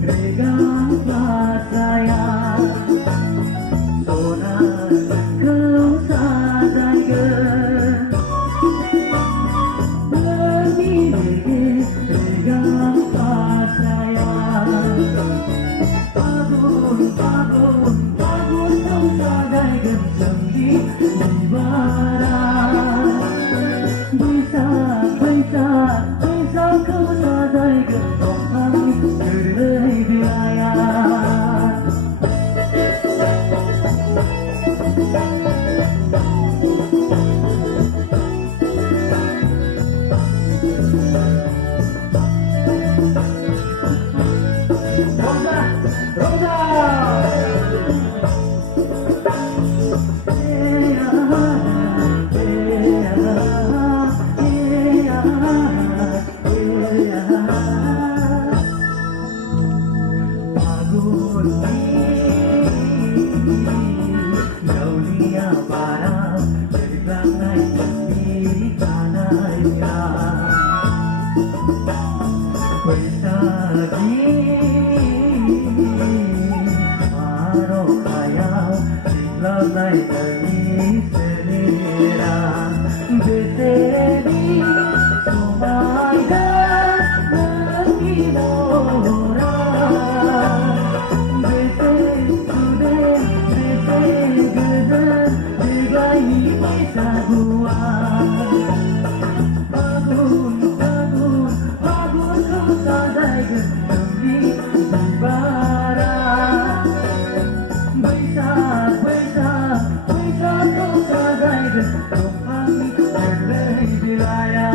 regang saya sonar kau sadaikan lebih regang saya Fagun Fagun Fagun kau sadaikan sendi di barat bisa bisa bisa kau sadaikan Tuhan beri wilayah Roda Lai dari selera berseri somai dan mengibora berseri sudah berseri gedan berbagi kisah gua Fagun Fagun Fagun kau sadaikan demi di barat bisa kau sadaikan Tuhan beri wilayah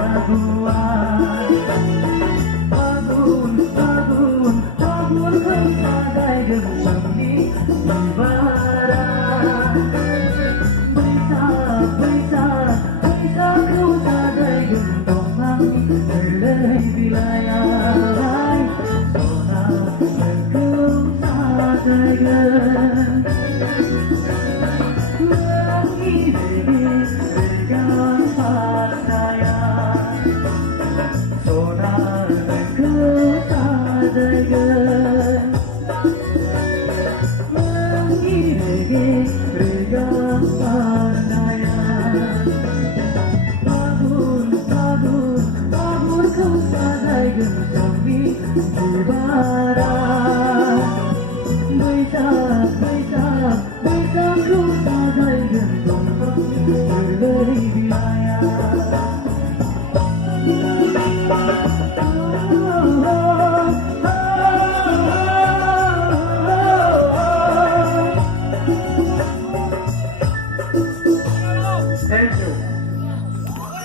Fagun Fagun Fagun kau sadaikan sendi di barat bisa bisa bisa kau sadaikan Tuhan beri wilayah sonar kau sadaikan lagi regang saya sonar kau sadaikan lagi regang saya Fagun Fagun Fagun kau sadaikan demi di barat bisa